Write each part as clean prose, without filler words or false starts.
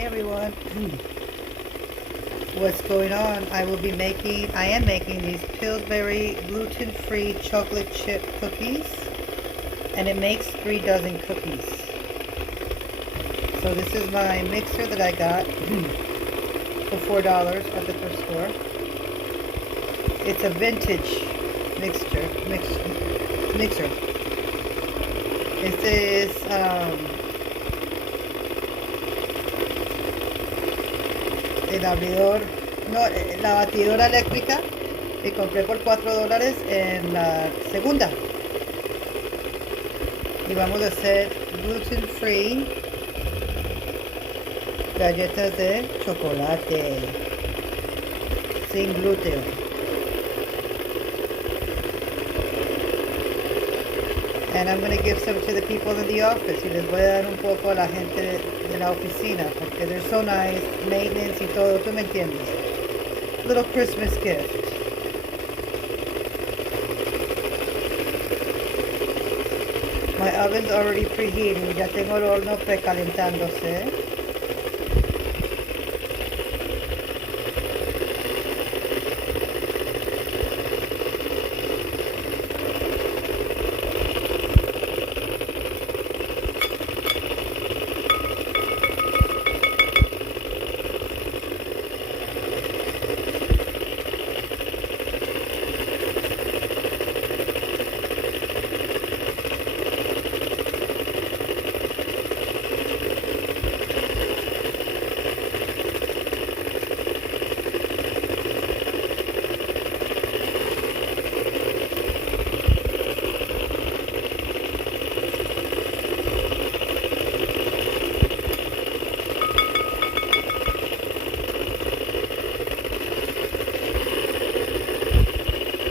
Hey everyone, what's going on? I am making these Pillsbury gluten-free chocolate chip cookies, and it makes 3 dozen cookies. So this is my mixer that I got for $4 at the thrift store. It's a vintage mixer. This is el abridor, no, la batidora eléctrica que compré por $4 en la segunda. Y vamos a hacer gluten free galletas de chocolate sin gluten. And I'm going to give some to the people in the office. Y les voy a dar un poco a la gente de la oficina, porque they're so nice, maintenance y todo, tú me entiendes. Little Christmas gift. My oven's already preheating. Ya tengo el horno precalentándose.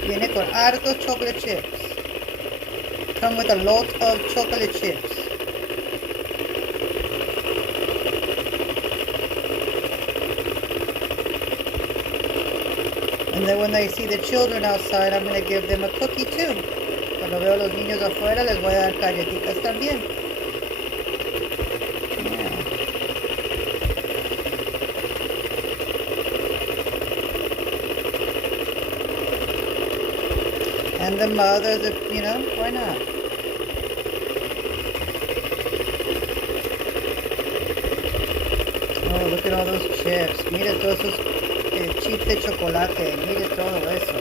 Viene con hartos chocolate chips. Come with a lot of chocolate chips. And then when I see the children outside, I'm going to give them a cookie too. Cuando veo a los niños afuera, les voy a dar galletitas también. Yeah. And the mothers, you know, why not? Oh, look at all those chips. Mire todos esos chips de chocolate. Mire todo eso.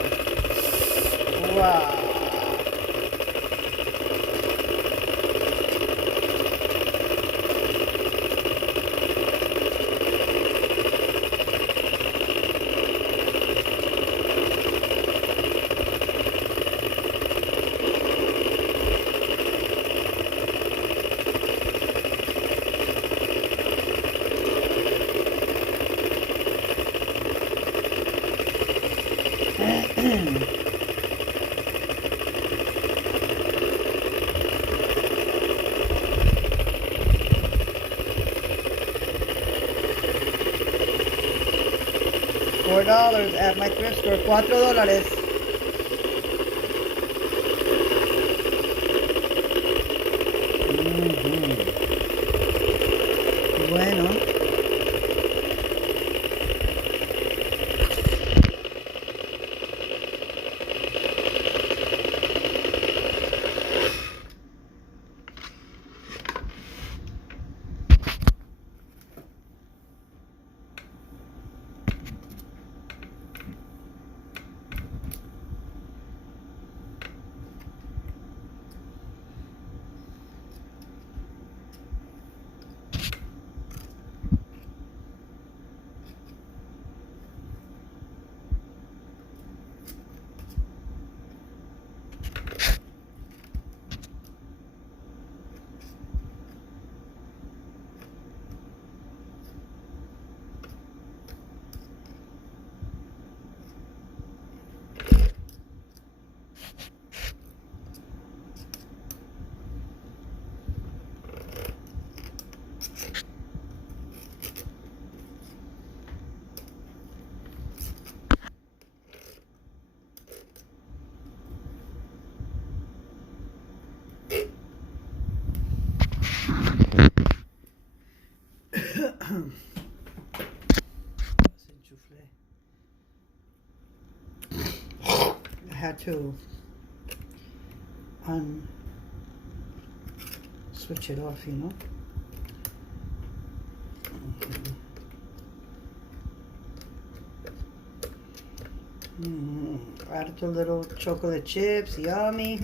Wow. $4 at my thrift store. $4. Bueno. had to switch it off, you know. Added a little chocolate chips, yummy.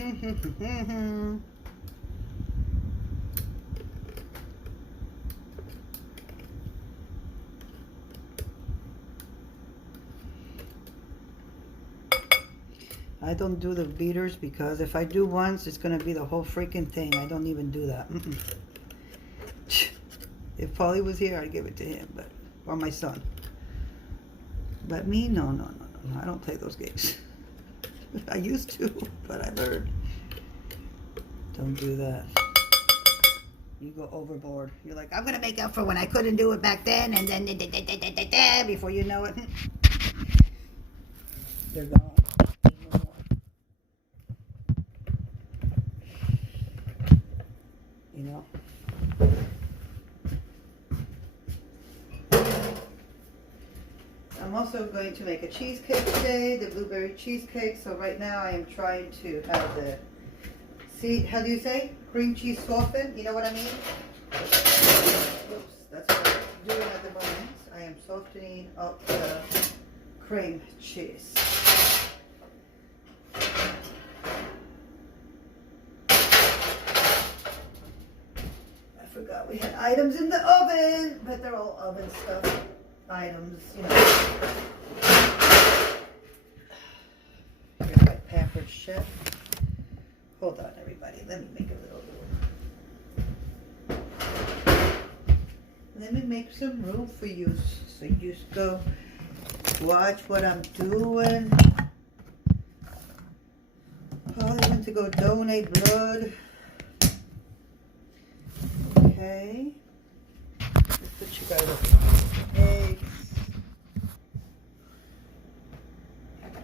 I don't do the beaters because if I do once, it's gonna be the whole freaking thing. I don't even do that. If Paulie was here, I'd give it to him, but or my son. But me, no. I don't play those games. I used to, but I learned. Don't do that. You go overboard. You're like, I'm gonna make up for when I couldn't do it back then, and then before you know it, they're gone. No more. You know. I'm also going to make a cheesecake today, the blueberry cheesecake. So right now I am trying to have the, how do you say? Cream cheese softened, you know what I mean? Oops, that's what I'm doing at the moment. I am softening up the cream cheese. I forgot we had items in the oven, but they're all oven stuff. Items, you know. Here's my Pampered Chef. Hold on, everybody. Let me make a little. Let me make some room for you, so you just go watch what I'm doing. Probably went to go donate blood. Okay. Let's put you guys up. Eggs,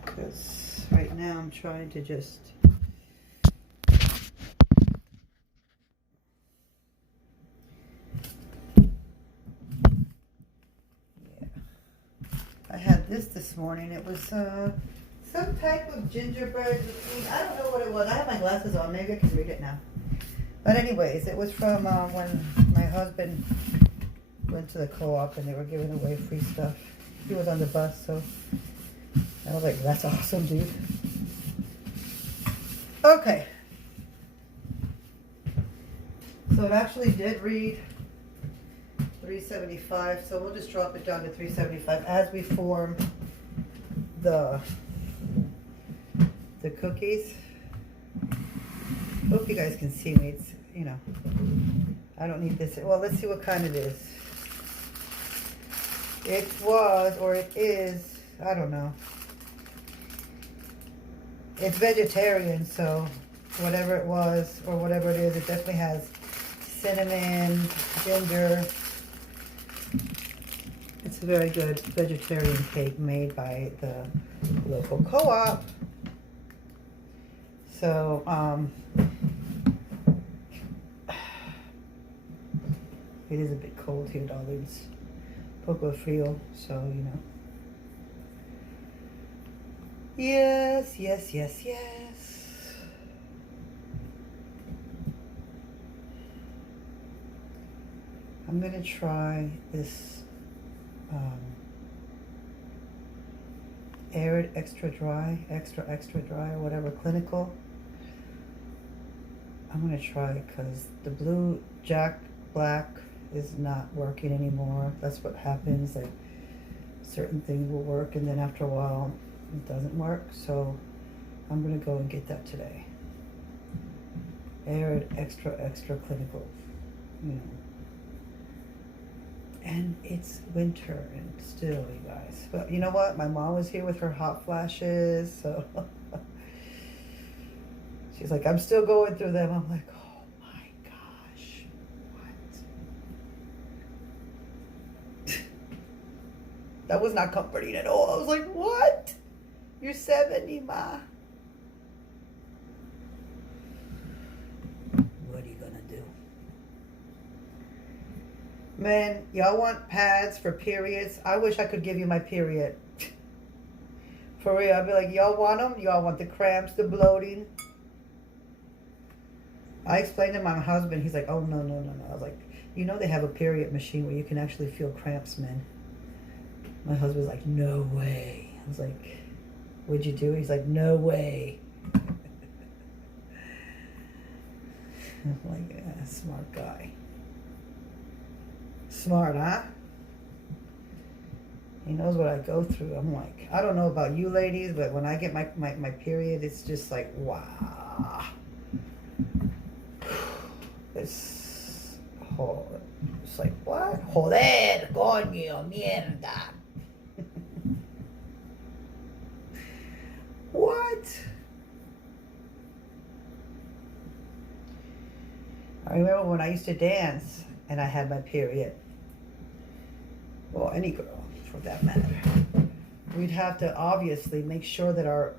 because right now I'm trying to just I had this morning. It was some type of gingerbread. I don't know what it was. I have my glasses on. Maybe I can read it now. But anyways, it was from when my husband went to the co-op and they were giving away free stuff. He was on the bus, so I was like, that's awesome, dude. Okay. So it actually did read 375, so we'll just drop it down to 375 as we form the cookies. Hope you guys can see me. It's, you know, I don't need this. Well, let's see what kind it is. It was, or it is, I don't know. It's vegetarian, so whatever it was, or whatever it is, it definitely has cinnamon, ginger. It's a very good vegetarian cake made by the local co-op. So, it is a bit cold here, darlings. Poco frio, so you know. Yes. I'm gonna try this Arid extra dry, extra dry, or whatever, clinical. I'm gonna try it because the blue Jack Black is not working anymore. That's what happens, like certain things will work and then after a while it doesn't work. So I'm gonna go and get that today. Arid extra clinical, you know. And it's winter and still, you guys. But you know what? My mom was here with her hot flashes, so she's like, I'm still going through them. I'm like, oh my gosh, what? That was not comforting at all. I was like, what? You're 70, Ma. What are you gonna do? Man, y'all want pads for periods? I wish I could give you my period For real, I'd be like, y'all want them? Y'all want the cramps, the bloating? I explained to my husband. He's like, oh, no, no, no, no. I was like, you know they have a period machine where you can actually feel cramps, man. My husband's like, no way. I was like, what'd you do? He's like, no way. I'm like, yeah, smart guy. Smart, huh? He knows what I go through. I'm like, I don't know about you ladies, but when I get my period, it's just like, wow. It's like, what? Joder, coño, mierda. What? I remember when I used to dance and I had my period. Well, any girl for that matter. We'd have to obviously make sure that our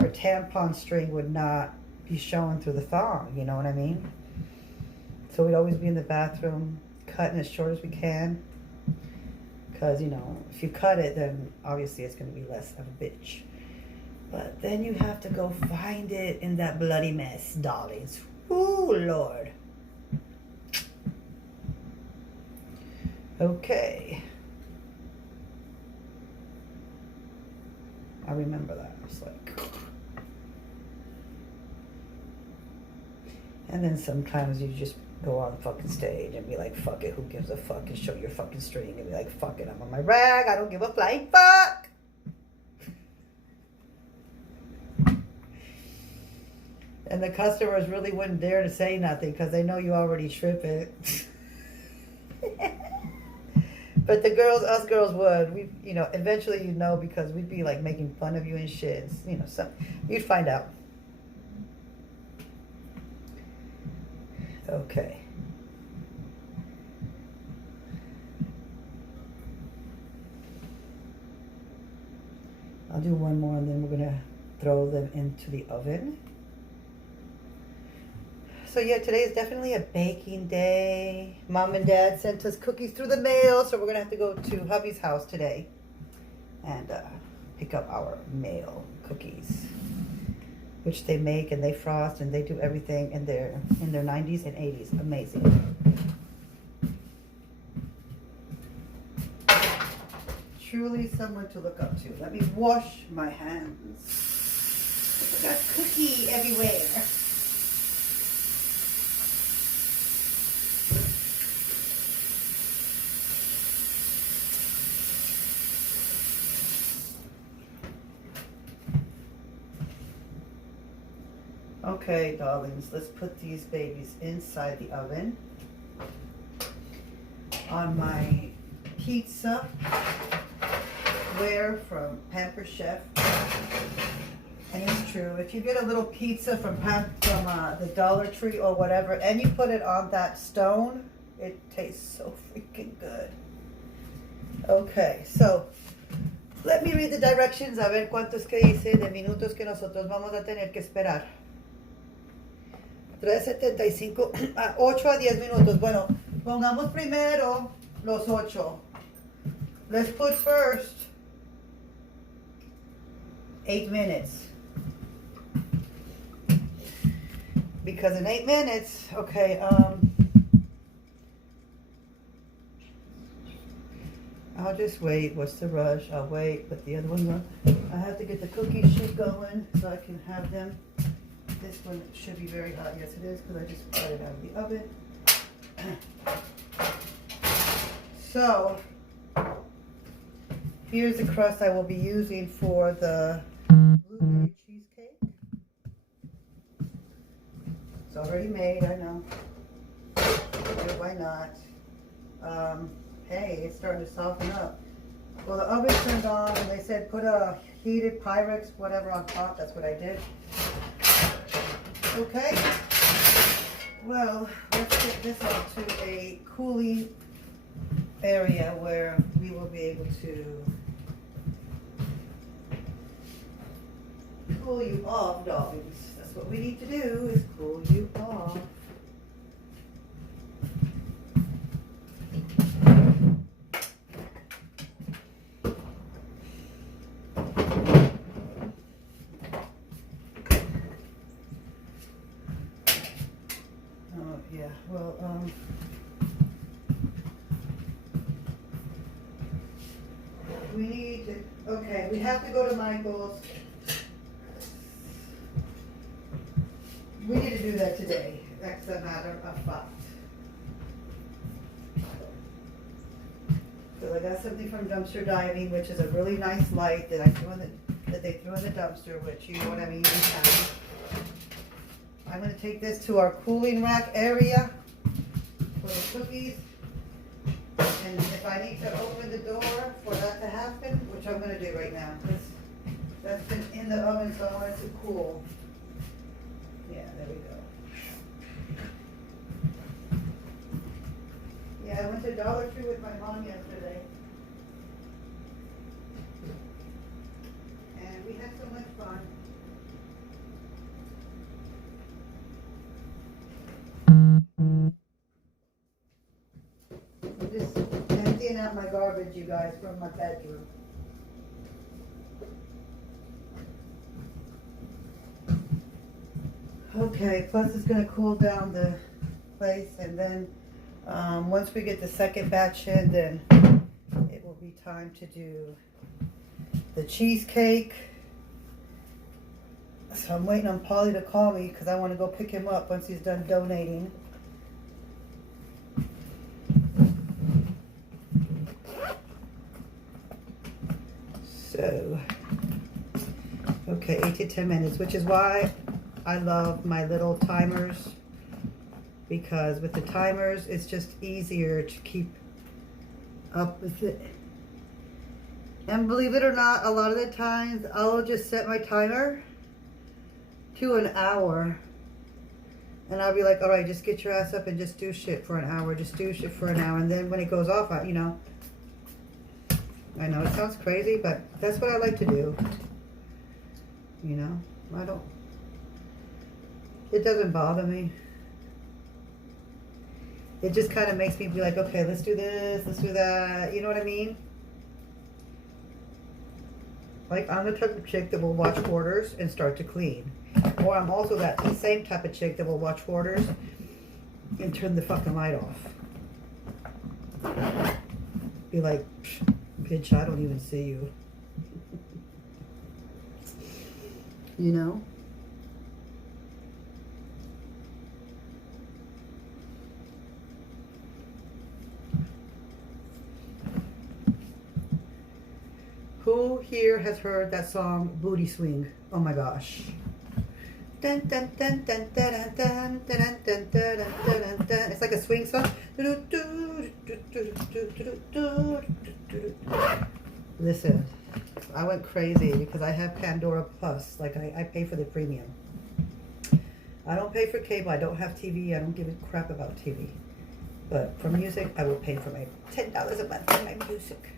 tampon string would not be showing through the thong, you know what I mean? So we'd always be in the bathroom cutting as short as we can. Because, you know, if you cut it, then obviously it's going to be less of a bitch. But then you have to go find it in that bloody mess, darlings. Ooh, Lord. Okay. I remember that. I was like... And then sometimes you just go on fucking stage and be like, fuck it, who gives a fuck, and show your fucking string and be like, fuck it, I'm on my rag, I don't give a flying fuck. And the customers really wouldn't dare to say nothing because they know you already tripping. But the girls, us girls would. We, you know, eventually you'd know because we'd be like making fun of you and shit. You know, so you'd find out. Okay. I'll do one more and then we're gonna throw them into the oven. So yeah, today is definitely a baking day. Mom and Dad sent us cookies through the mail, so we're gonna have to go to hubby's house today and pick up our mail cookies, which they make and they frost and they do everything in their 90s and 80s. Amazing. Truly someone to look up to. Let me wash my hands. I got cookie everywhere. Okay, darlings, let's put these babies inside the oven. On my pizza ware from Pamper Chef. And it's true, if you get a little pizza from the Dollar Tree or whatever, and you put it on that stone, it tastes so freaking good. Okay, so let me read the directions, a ver cuántos que dice de minutos que nosotros vamos a tener que esperar. 3:75 a 8 a 10 minutos. Bueno, pongamos primero los 8. Let's put first 8 minutes. Because in 8 minutes, okay, I'll just wait. What's the rush? I'll wait. Put the other one on. I have to get the cookie sheet going so I can have them. This one should be very hot. Yes, it is, because I just got it out of the oven. So, here's the crust I will be using for the blueberry cheesecake. It's already made, I know. Why not? Hey, it's starting to soften up. Well, the oven turned on, and they said put a heated Pyrex, whatever, on top. That's what I did. Okay, well, let's get this out to a cooling area where we will be able to cool you off, darlings. That's what we need to do, is cool you off. Yeah, well, we need to, okay, we have to go to Michael's. We need to do that today. That's a matter of fact. So I got something from Dumpster Diving, which is a really nice light that that they threw in the dumpster, which you know what I mean. I'm gonna take this to our cooling rack area for the cookies. And if I need to open the door for that to happen, which I'm gonna do right now, because that's been in the oven, so I want it to cool. Yeah, there we go. Yeah, I went to Dollar Tree with my mom yesterday. And we had so much fun. I'm just emptying out my garbage, you guys, from my bedroom. Okay, plus it's gonna cool down the place, and then once we get the second batch in, then it will be time to do the cheesecake. So I'm waiting on Polly to call me because I want to go pick him up once he's done donating. So, okay, 8 to 10 minutes, which is why I love my little timers, because with the timers, it's just easier to keep up with it. And believe it or not, a lot of the times I'll just set my timer to an hour, and I'll be like, all right, just get your ass up and just do shit for an hour, just do shit for an hour, and then when it goes off, you know, I know it sounds crazy, but that's what I like to do. You know, it doesn't bother me. It just kind of makes me be like, okay, let's do this, let's do that. You know what I mean? Like, I'm the type of chick that will watch Hoarders and start to clean. Or I'm also that same type of chick that will watch Hoarders and turn the fucking light off. Be like, bitch, I don't even see you. You know? Who here has heard that song, Booty Swing? Oh my gosh. Dun, dun, dun, dun, dun, dun, dun, dun, dun, dun, dun, dun. It's like a swing song. Listen, I went crazy because I have Pandora Plus. Like, I pay for the premium. I don't pay for cable. I don't have TV. I don't give a crap about TV. But for music, I will pay for my $10 a month for my music.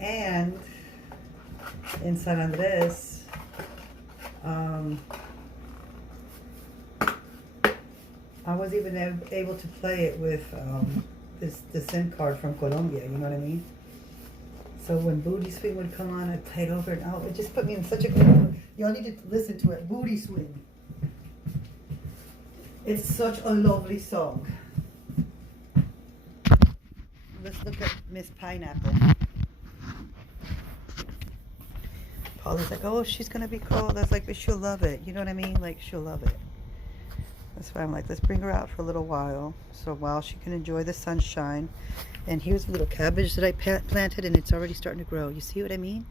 And in San Andres, I was even able to play it with the SIM card from Colombia, you know what I mean? So when Booty Swing would come on, I played over and out. It just put me in such a good mood. Y'all need to listen to it, Booty Swing. It's such a lovely song. Let's look at Miss Pineapple. Polly's like, oh, she's gonna be cold. I was like, but she'll love it. You know what I mean? Like, she'll love it. That's why I'm like, let's bring her out for a little while. So while she can enjoy the sunshine. And here's a little cabbage that I planted, and it's already starting to grow. You see what I mean?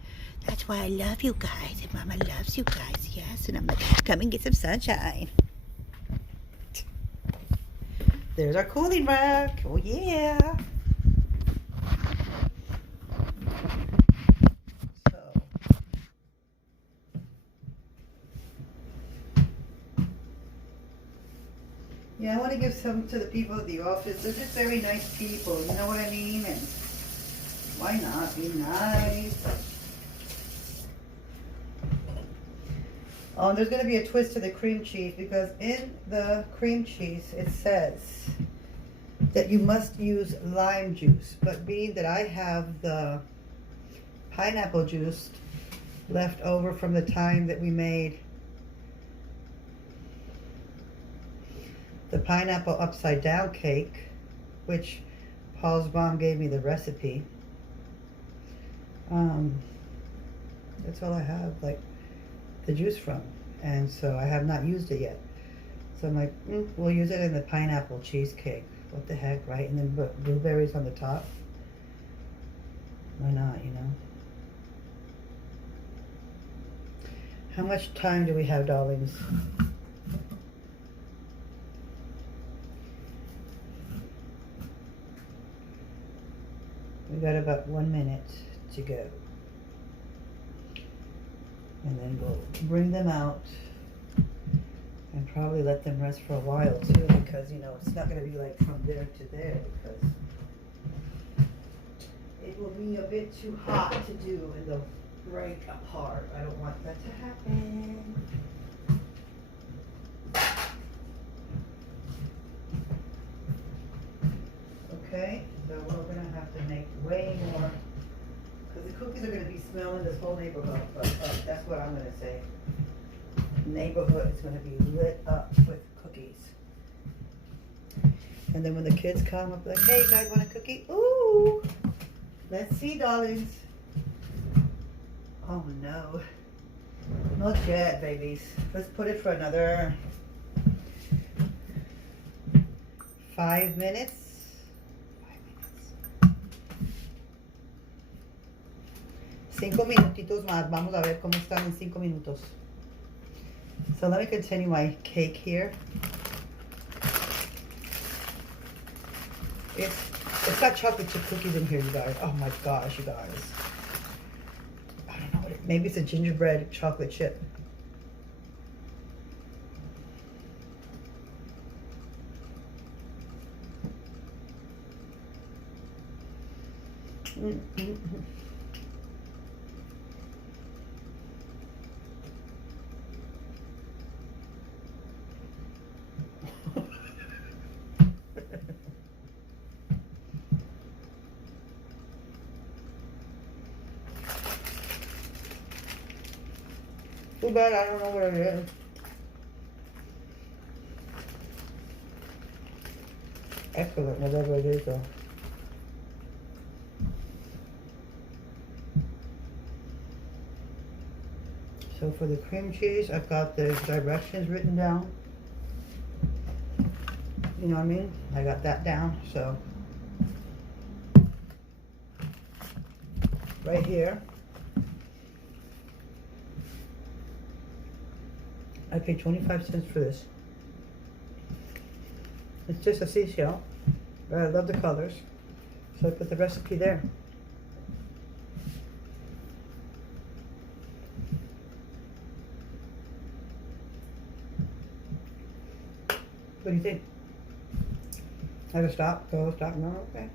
That's why I love you guys. And Mama loves you guys. Yes. And I'm like, come and get some sunshine. There's our cooling rack. Oh, yeah. Yeah, I want to give some to the people at the office. They're just very nice people, you know what I mean? And why not be nice? There's going to be a twist to the cream cheese, because in the cream cheese it says that you must use lime juice. But being that I have the pineapple juice left over from the time that we made the pineapple upside down cake, which Paul's mom gave me the recipe. That's all I have, like, the juice from. And so I have not used it yet. So I'm like, we'll use it in the pineapple cheesecake. What the heck, right? And then put blueberries on the top. Why not, you know? How much time do we have, darlings? We got about 1 minute to go. And then we'll bring them out and probably let them rest for a while too, because, you know, it's not going to be like from there to there, because it will be a bit too hot to do and they'll break apart. I don't want that to happen. Okay, so we're going to have to make way more, because the cookies are going to be smelling this whole neighborhood up. That's what I'm going to say. Neighborhood is going to be lit up with cookies. And then when the kids come, I'll be like, hey, you guys want a cookie? Ooh, let's see, darlings. Oh no, not yet, babies. Let's put it for another 5 minutes. 5 minutitos más. Vamos a ver cómo están en 5 minutos. So let me continue my cake here. It's got chocolate chip cookies in here, you guys. Oh my gosh, you guys. I don't know what it, maybe it's a gingerbread chocolate chip. Too bad I don't know what it is. Excellent, whatever it is though. So for the cream cheese, I've got the directions written down. You know what I mean? I got that down, so. Right here. I paid 25 cents for this. It's just a seashell, but I love the colors, so I put the recipe there. What do you think? Have a stop, go, stop, no, okay.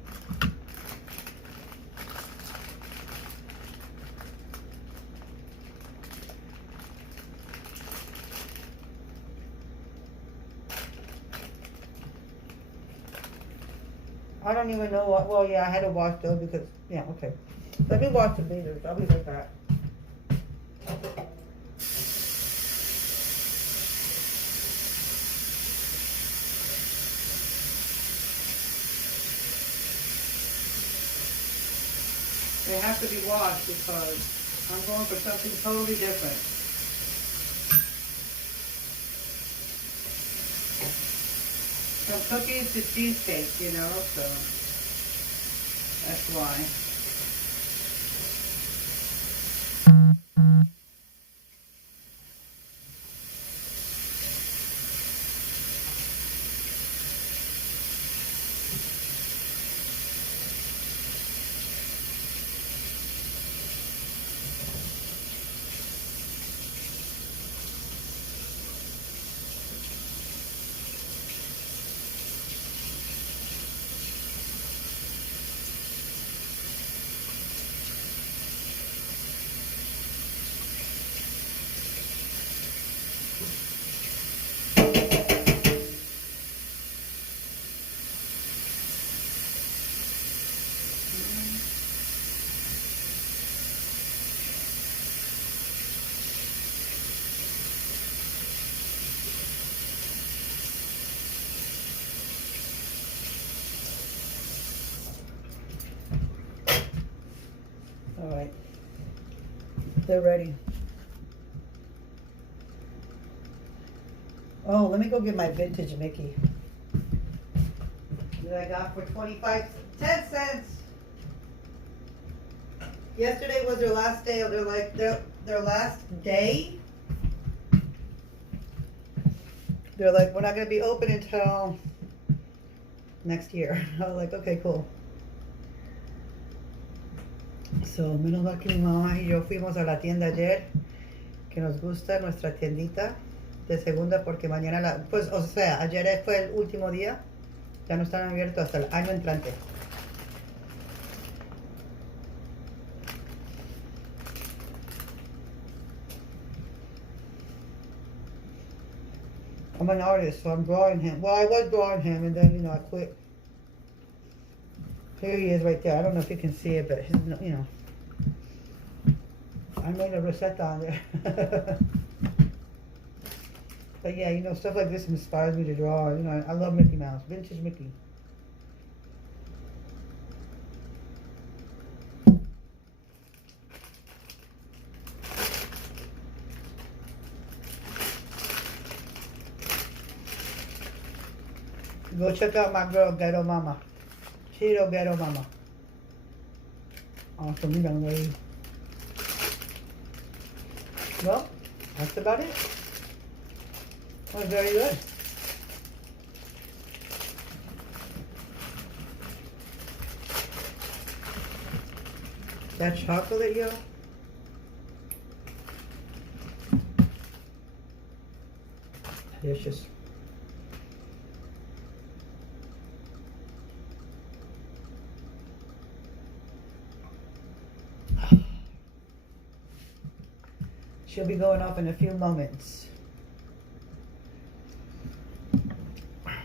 I don't even know what, well, yeah, I had to wash those because, yeah, okay. Let me wash the beaters. I'll be right back. They have to be washed because I'm going for something totally different. From cookies to cheesecake, you know, so that's why. They're ready. Oh, let me go get my vintage Mickey that I got for 10 cents. Yesterday was their last day of their last day. They're like, we're not gonna be open until next year. I was like, okay, cool. So, menos mal que mi mamá y yo fuimos a la tienda ayer, que nos gusta nuestra tiendita de segunda porque mañana pues, o sea, ayer fue el último día, ya no están abiertos hasta el año entrante. I'm an artist, so I'm drawing him. Well, I was drawing him, and then, I quit. Here he is right there. I don't know if you can see it, but, I made a receta on there. But yeah, stuff like this inspires me to draw. I love Mickey Mouse, vintage Mickey. Go check out my girl, Ghetto Mama. Cheeto Ghetto Mama. Awesome, you done ready. Well, that's about it. That was very good. That chocolate, yo. Delicious. She'll be going off in a few moments.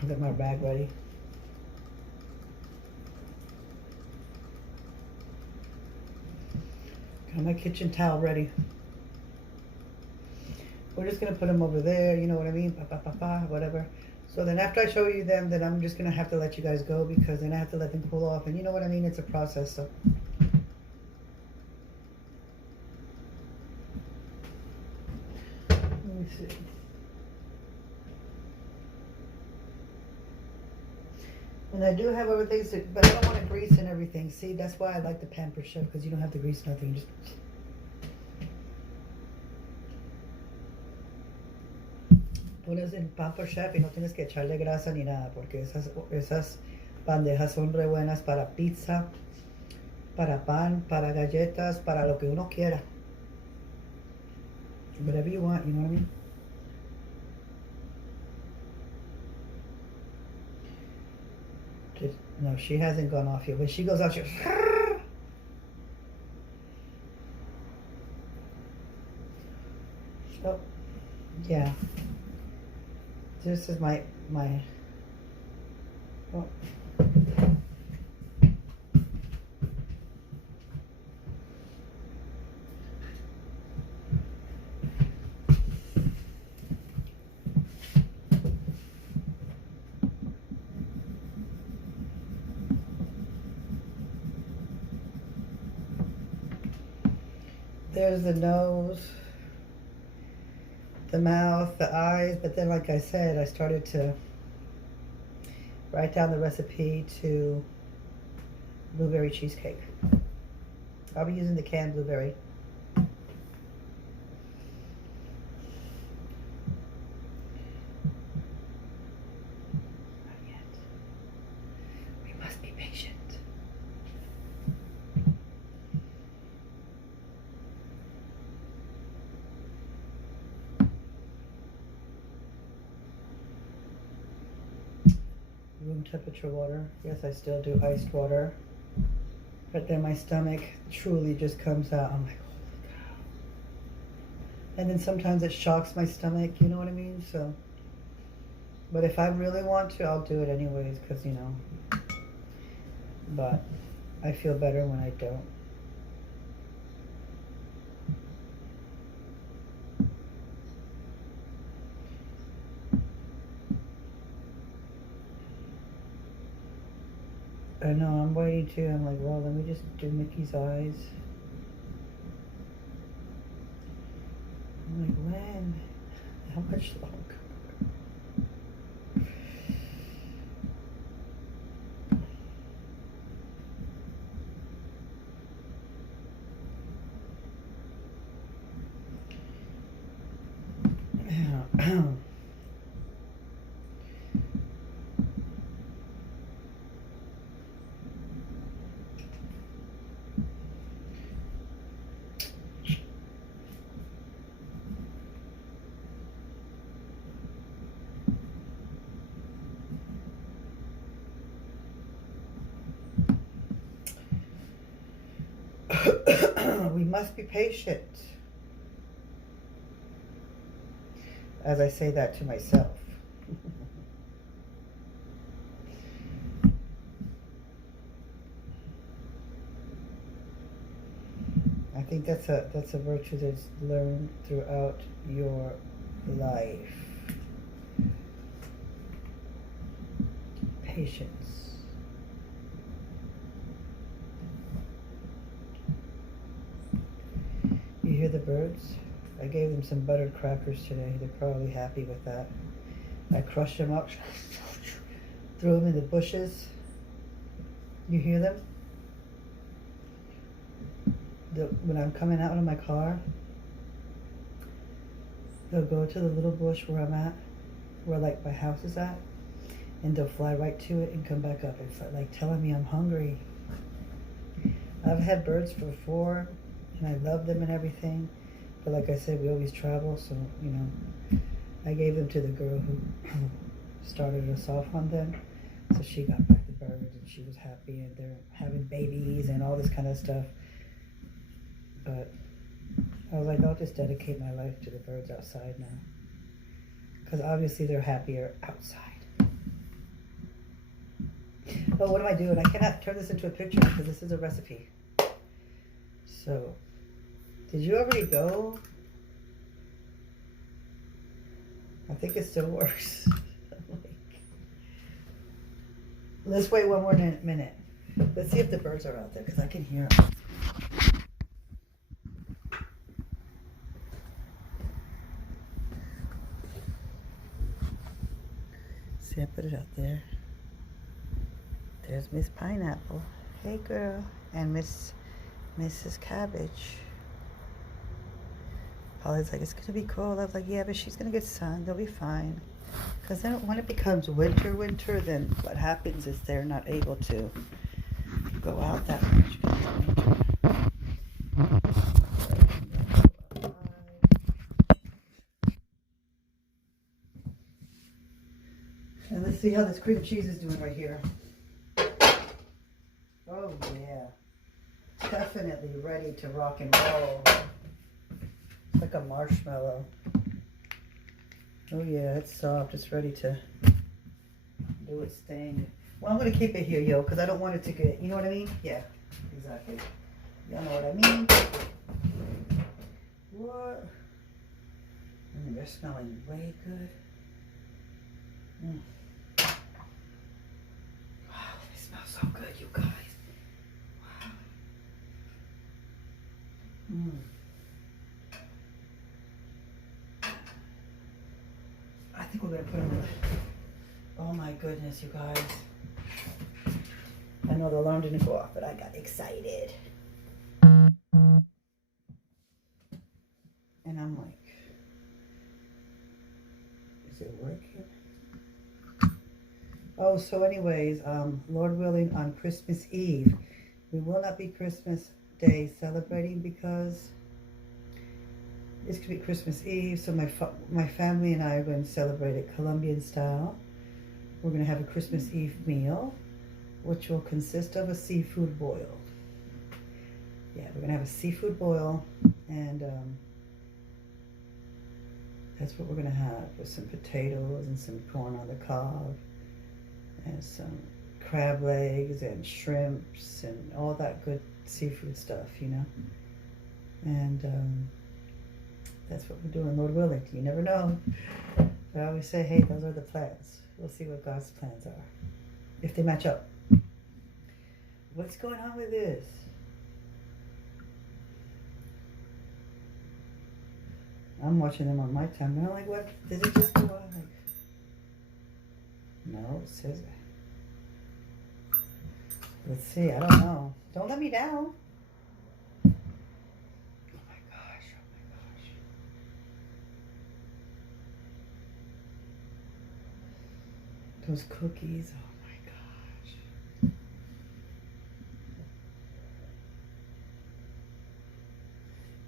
Get my bag ready. Got my kitchen towel ready. We're just gonna put them over there, you know what I mean? Whatever. So then after I show you them, then I'm just gonna have to let you guys go because then I have to let them cool off. And you know what I mean? It's a process, so. Let me see. And I do have other things, but I don't want to grease and everything. See, that's why I like the Pampered Chef, because you don't have to grease nothing. Just pones el Pampered Chef y no tienes que echarle grasa ni nada, porque esas bandejas son re buenas para pizza, para pan, para galletas, para lo que uno quiera. Whatever you want, you know what I mean? No, she hasn't gone off yet. When she goes out, she goes, so, yeah. This is my oh. There's the nose, the mouth, the eyes, but then like I said, I started to write down the recipe to blueberry cheesecake. I'll be using the canned blueberry. Not yet. We must be patient. Room temperature water. Yes, I still do iced water. But then my stomach truly just comes out. I'm like, holy cow. And then sometimes it shocks my stomach, you know what I mean? So, but if I really want to, I'll do it anyways, because, but I feel better when I don't. I know, I'm waiting too. I'm like, well, let me just do Mickey's eyes. much longer. Yeah. We must be patient. As I say that to myself. I think that's a virtue that's learned throughout your life. Patience. You hear the birds? I gave them some buttered crackers today. They're probably happy with that. I crushed them up, threw them in the bushes. You hear them? When I'm coming out of my car, they'll go to the little bush where I'm at, where like my house is at, and they'll fly right to it and come back up and like telling me I'm hungry. I've had birds before, and I love them and everything, but like I said, we always travel, so you know, I gave them to the girl who started us off on them, so she got back the birds and she was happy, and they're having babies and all this kind of stuff. But I was like, I'll just dedicate my life to the birds outside now, because obviously they're happier outside. But what am I doing? I cannot turn this into a picture because this is a recipe. So, did you already go? I think it still works. Let's wait one more minute. Let's see if the birds are out there, because I can hear them. See, I put it out there. There's Miss Pineapple. Hey, girl. And Mrs. Cabbage. Polly's like, it's going to be cold. I was like, yeah, but she's going to get sun. They'll be fine. Because then when it becomes winter, then what happens is they're not able to go out that much. And let's see how this cream cheese is doing right here. Oh, yeah. Definitely ready to rock and roll. It's like a marshmallow. Oh, yeah, it's soft. It's ready to do its thing. Well, I'm going to keep it here, yo, because I don't want it to get, you know what I mean? Yeah, exactly. Y'all know what I mean? What? They're smelling way good. Wow, they smell so good, you guys. Wow. I think we're going to put them in. Oh my goodness, you guys. I know the alarm didn't go off, but I got excited. And I'm like, is it working? Oh, so anyways, Lord willing, on Christmas Eve, we will not be Christmas Day celebrating because this could be Christmas Eve. So my family and I are going to celebrate it Colombian style. We're going to have a Christmas Eve meal, which will consist of a seafood boil. Yeah, we're going to have a seafood boil, and that's what we're going to have, with some potatoes and some corn on the cob, and some crab legs and shrimps and all that good seafood stuff, you know. And that's what we're doing, Lord willing. You never know. But I always say, hey, those are the plans. We'll see what God's plans are, if they match up. What's going on with this? I'm watching them on my time. And I'm like, what? Did it just go on? Like, no, it says it. Let's see. I don't know. Don't let me down. Oh my gosh. Oh my gosh. Those cookies. Oh my gosh.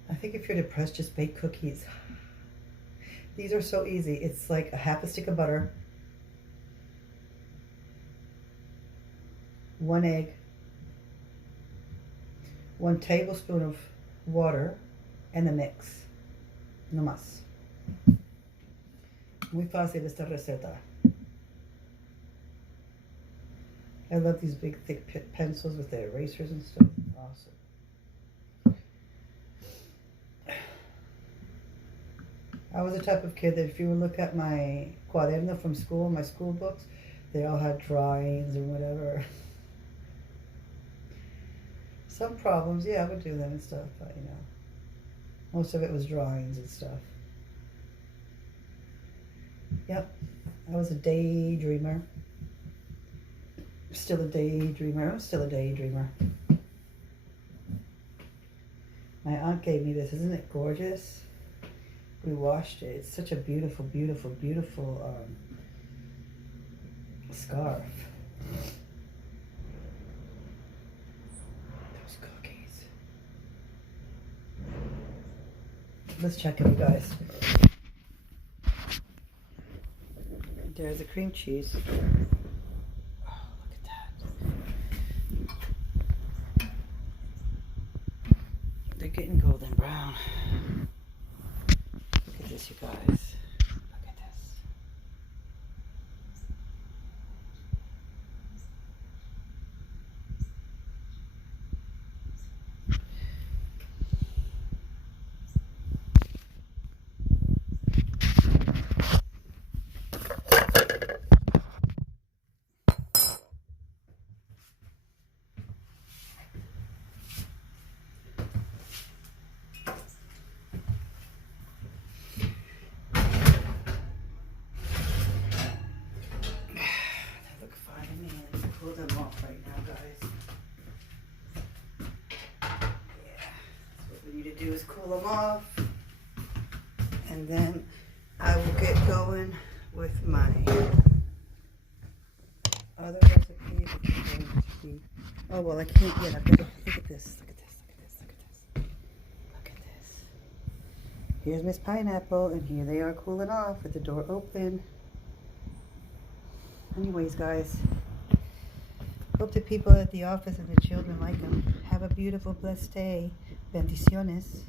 I think if you're depressed, just bake cookies. These are so easy. It's like a half a stick of butter, 1 egg, 1 tablespoon of water, and the mix. No más. Muy fácil esta receta. I love these big thick pencils with the erasers and stuff. Awesome. I was the type of kid that if you would look at my cuaderno from school, my school books, they all had drawings or whatever. Some problems, yeah, I would do them and stuff, but you know, most of it was drawings and stuff. Yep, I was a daydreamer. Still a daydreamer. I'm still a daydreamer. My aunt gave me this. Isn't it gorgeous? We washed it. It's such a beautiful, beautiful, beautiful scarf. Those cookies. Let's check it, you guys. There's the cream cheese. Oh, look at that. They're getting golden brown. Look at this, you guys. Look at this. Pull them off right now, guys. Yeah, that's what we need to do is cool them off. And then I will get going with my other recipe, which is going to be, oh, well, I can't yet. I've got to, look at this, look at this, look at this, look at this. Look at this. Here's Miss Pineapple, and here they are cooling off with the door open. Anyways, guys. Hope the people at the office and the children like them. Have a beautiful, blessed day. Bendiciones.